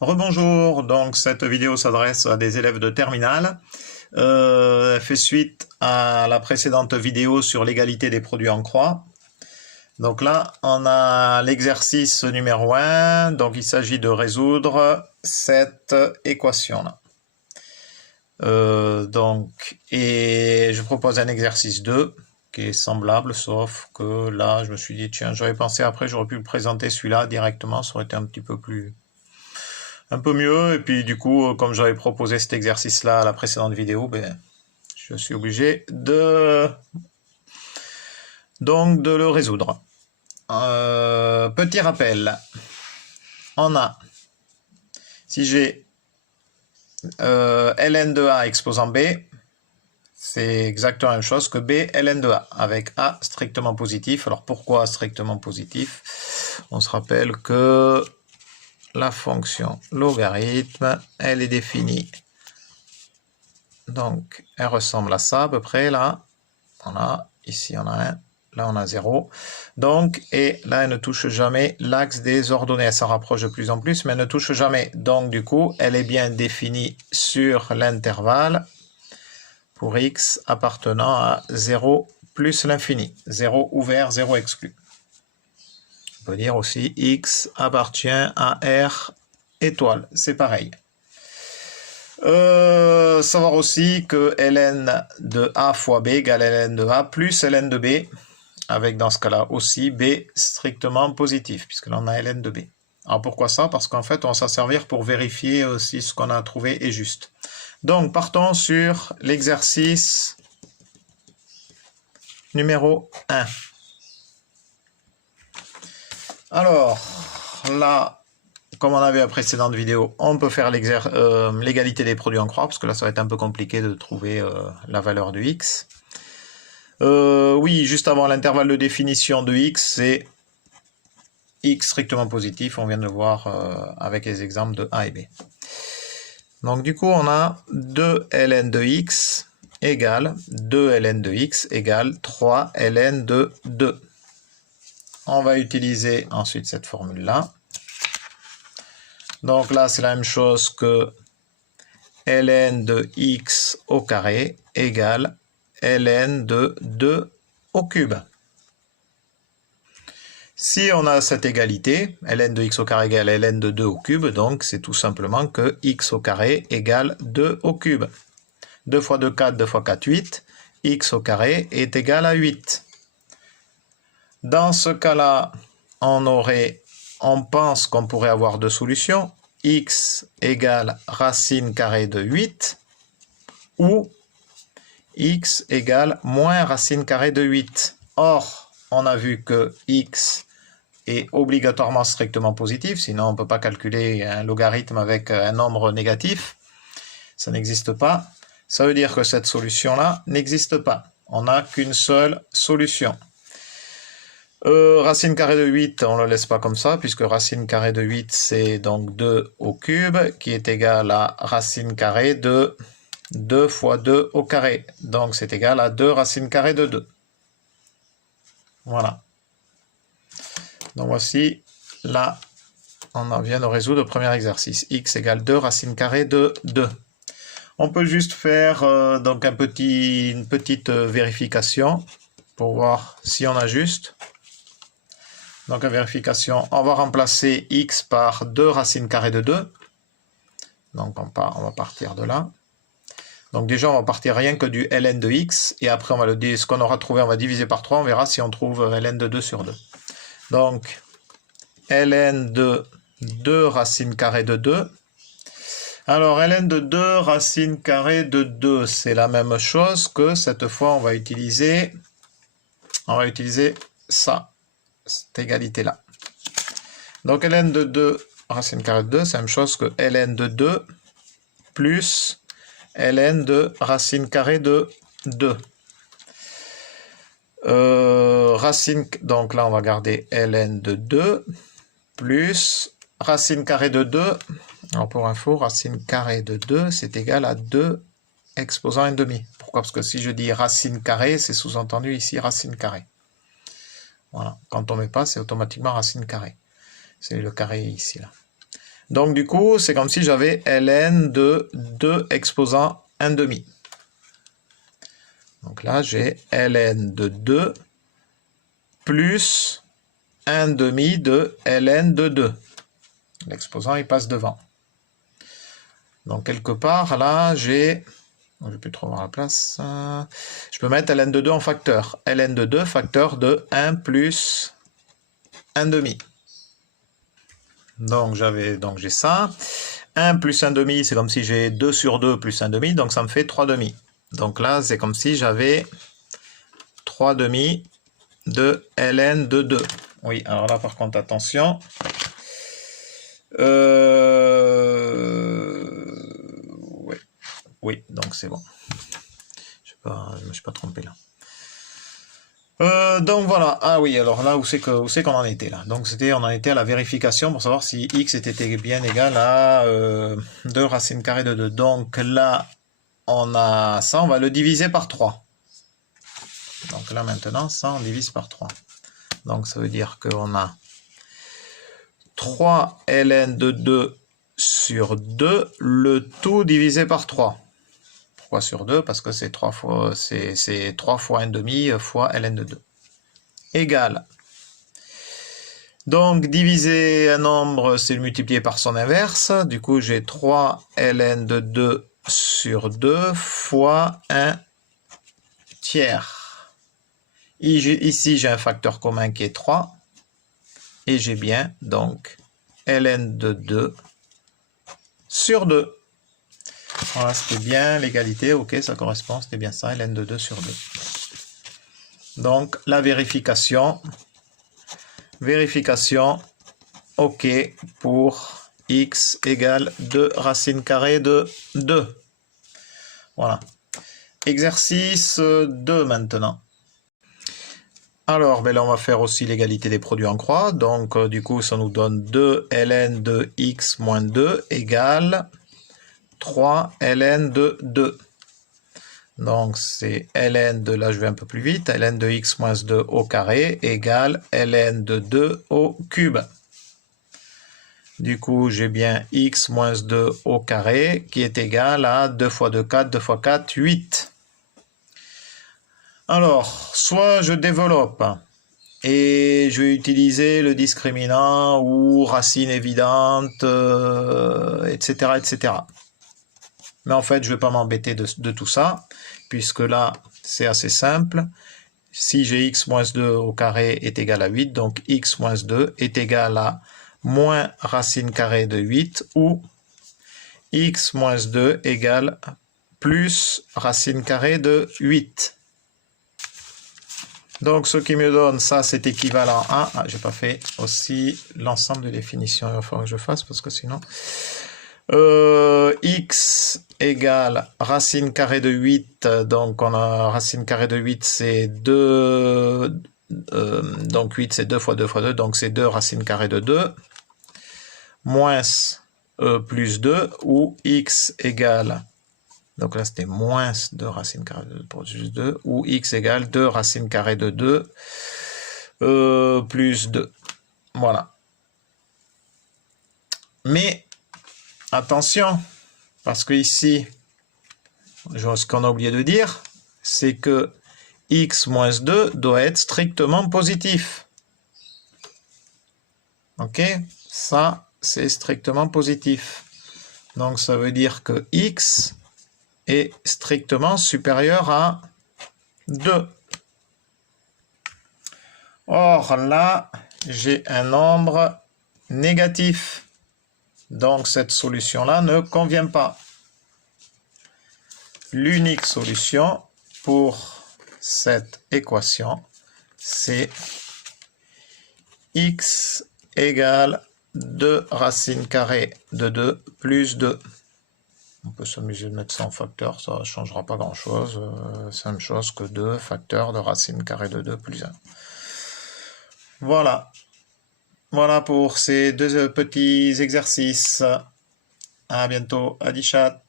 Rebonjour, donc cette vidéo s'adresse à des élèves de terminale. Elle fait suite à la précédente vidéo sur l'égalité des produits en croix. Donc là, on a l'exercice numéro 1, donc il s'agit de résoudre cette équation-là. Et je propose un exercice 2 qui est semblable, sauf que là, je me suis dit, tiens, j'aurais pensé après, j'aurais pu le présenter celui-là directement, ça aurait été un petit peu un peu mieux. Et puis du coup, comme j'avais proposé cet exercice-là à la précédente vidéo, je suis obligé de le résoudre. Petit rappel, on a, si j'ai ln de A exposant B, c'est exactement la même chose que B ln de A, avec A strictement positif. Alors pourquoi strictement positif? On se rappelle que la fonction logarithme, elle est définie. Donc, elle ressemble à ça à peu près, là. Ici on a 1, là on a 0. Donc, et là elle ne touche jamais l'axe des ordonnées. Elle s'en rapproche de plus en plus, mais elle ne touche jamais. Donc, du coup, elle est bien définie sur l'intervalle pour x appartenant à 0 plus l'infini. 0 ouvert, 0 exclu. On peut dire aussi x appartient à R étoile. C'est pareil. Savoir aussi que ln de A fois B égale ln de A plus ln de B, avec dans ce cas-là aussi B strictement positif, puisque là on a ln de B. Alors pourquoi ça? Parce qu'en fait on va s'en servir pour vérifier si ce qu'on a trouvé est juste. Donc partons sur l'exercice numéro 1. Alors là, comme on a vu à la précédente vidéo, on peut faire l'égalité des produits en croix, parce que là ça va être un peu compliqué de trouver la valeur de x. Oui, juste avant l'intervalle de définition de x, c'est x strictement positif, on vient de le voir avec les exemples de A et B. Donc du coup on a 2 ln de x égale 2 ln de x égale 3 ln de 2. On va utiliser ensuite cette formule-là. Donc là, c'est la même chose que ln de x au carré égale ln de 2 au cube. Si on a cette égalité, ln de x au carré égale ln de 2 au cube, donc c'est tout simplement que x au carré égale 2 au cube. 2 fois 2, 4, 2 fois 4, 8. X au carré est égal à 8. Dans ce cas-là, on pense qu'on pourrait avoir deux solutions. X égale racine carrée de 8 ou x égale moins racine carrée de 8. Or, on a vu que x est obligatoirement strictement positif, sinon on ne peut pas calculer un logarithme avec un nombre négatif. Ça n'existe pas. Ça veut dire que cette solution-là n'existe pas. On n'a qu'une seule solution. Racine carrée de 8, on ne le laisse pas comme ça, puisque racine carrée de 8, c'est donc 2 au cube, qui est égal à racine carrée de 2 fois 2 au carré. Donc c'est égal à 2 racine carrée de 2. Voilà. Donc voici, là, on vient de résoudre le premier exercice. X égale 2 racine carrée de 2. On peut juste faire donc une petite vérification pour voir si on a juste. Donc la vérification, on va remplacer x par 2 racine carrée de 2. Donc on va partir de là. Donc déjà on va partir rien que du ln de x, et après ce qu'on aura trouvé, on va diviser par 3, on verra si on trouve ln de 2 sur 2. Donc ln de 2 racine carrée de 2. Alors ln de 2 racine carrée de 2, c'est la même chose que cette fois on va utiliser ça. Cette égalité-là. Donc ln de 2 racine carrée de 2, c'est la même chose que ln de 2 plus ln de racine carrée de 2. Donc là, on va garder ln de 2 plus racine carrée de 2. Alors pour info, racine carrée de 2, c'est égal à 2 exposant 1,5. Pourquoi? Parce que si je dis racine carrée, c'est sous-entendu ici racine carrée. Voilà. Quand on ne met pas, c'est automatiquement racine carrée. C'est le carré ici, là. Donc du coup, c'est comme si j'avais ln de 2 exposant 1/2. Donc là, j'ai ln de 2 plus 1/2 de ln de 2. L'exposant, il passe devant. Donc quelque part, là, j'ai... Je ne vais plus trop voir la place. Je peux mettre ln de 2 en facteur. ln de 2, facteur de 1 plus 1/2. Donc j'ai ça. 1 plus 1/2, c'est comme si j'ai 2 sur 2 plus 1/2, donc ça me fait 3/2. Donc là, c'est comme si j'avais 3/2 de ln de 2. Oui, alors là, par contre, attention. Oui, donc c'est bon. Je ne me suis pas trompé là. Donc voilà, ah oui, alors là, où c'est qu'on en était là? Donc on en était à la vérification pour savoir si x était bien égal à 2 racine carrée de 2. Donc là, on a ça, on va le diviser par 3. Donc là maintenant, ça, on divise par 3. Donc ça veut dire qu'on a 3 ln de 2 sur 2, le tout divisé par 3. Pourquoi sur 2? Parce que c'est 3 fois 1/2 fois ln de 2. Égale. Donc diviser un nombre, c'est le multiplier par son inverse. Du coup, j'ai 3 ln de 2 sur 2 fois 1 tiers. Ici, j'ai un facteur commun qui est 3. Et j'ai bien, donc, ln de 2 sur 2. Voilà, c'était bien l'égalité. Ok, ça correspond, c'était bien ça, ln de 2 sur 2. Donc, la vérification, ok, pour x égale 2 racine carrée de 2. Voilà. Exercice 2 maintenant. Alors, ben là, on va faire aussi l'égalité des produits en croix. Donc, du coup, ça nous donne 2 ln de x moins 2 égale 3 ln de 2. Donc, c'est ln de, là, je vais un peu plus vite, ln de x moins 2 au carré égale ln de 2 au cube. Du coup, j'ai bien x moins 2 au carré qui est égal à 2 fois 2, 4, 2 fois 4, 8. Alors, soit je développe et je vais utiliser le discriminant ou racine évidente, etc., etc. Mais en fait, je ne vais pas m'embêter de tout ça, puisque là, c'est assez simple. Si j'ai x moins 2 au carré est égal à 8, donc x moins 2 est égal à moins racine carrée de 8, ou x moins 2 égale plus racine carrée de 8. Donc, ce qui me donne ça, c'est équivalent à... Ah, j'ai pas fait aussi l'ensemble de définitions. Il va falloir que je fasse parce que sinon... x égale racine carrée de 8. Donc, on a racine carrée de 8, c'est 2... donc, 8, c'est 2 fois 2 fois 2. Donc, c'est 2 racine carrée de 2. Moins plus 2. Ou x égale... Donc là, c'était moins 2 racine carrée de 2 plus 2, ou x égale 2 racine carrée de 2 plus 2. Voilà. Mais, attention, parce que ici, ce qu'on a oublié de dire, c'est que x moins 2 doit être strictement positif. Ok? Ça, c'est strictement positif. Donc, ça veut dire que x est strictement supérieur à 2. Or là, j'ai un nombre négatif. Donc cette solution-là ne convient pas. L'unique solution pour cette équation, c'est x égale 2 racine carrée de 2 plus 2. On peut s'amuser de mettre ça en facteur, ça ne changera pas grand-chose. C'est la même chose que 2 facteurs de racine carrée de 2 plus 1. Voilà. Voilà pour ces deux petits exercices. À bientôt, Adichat.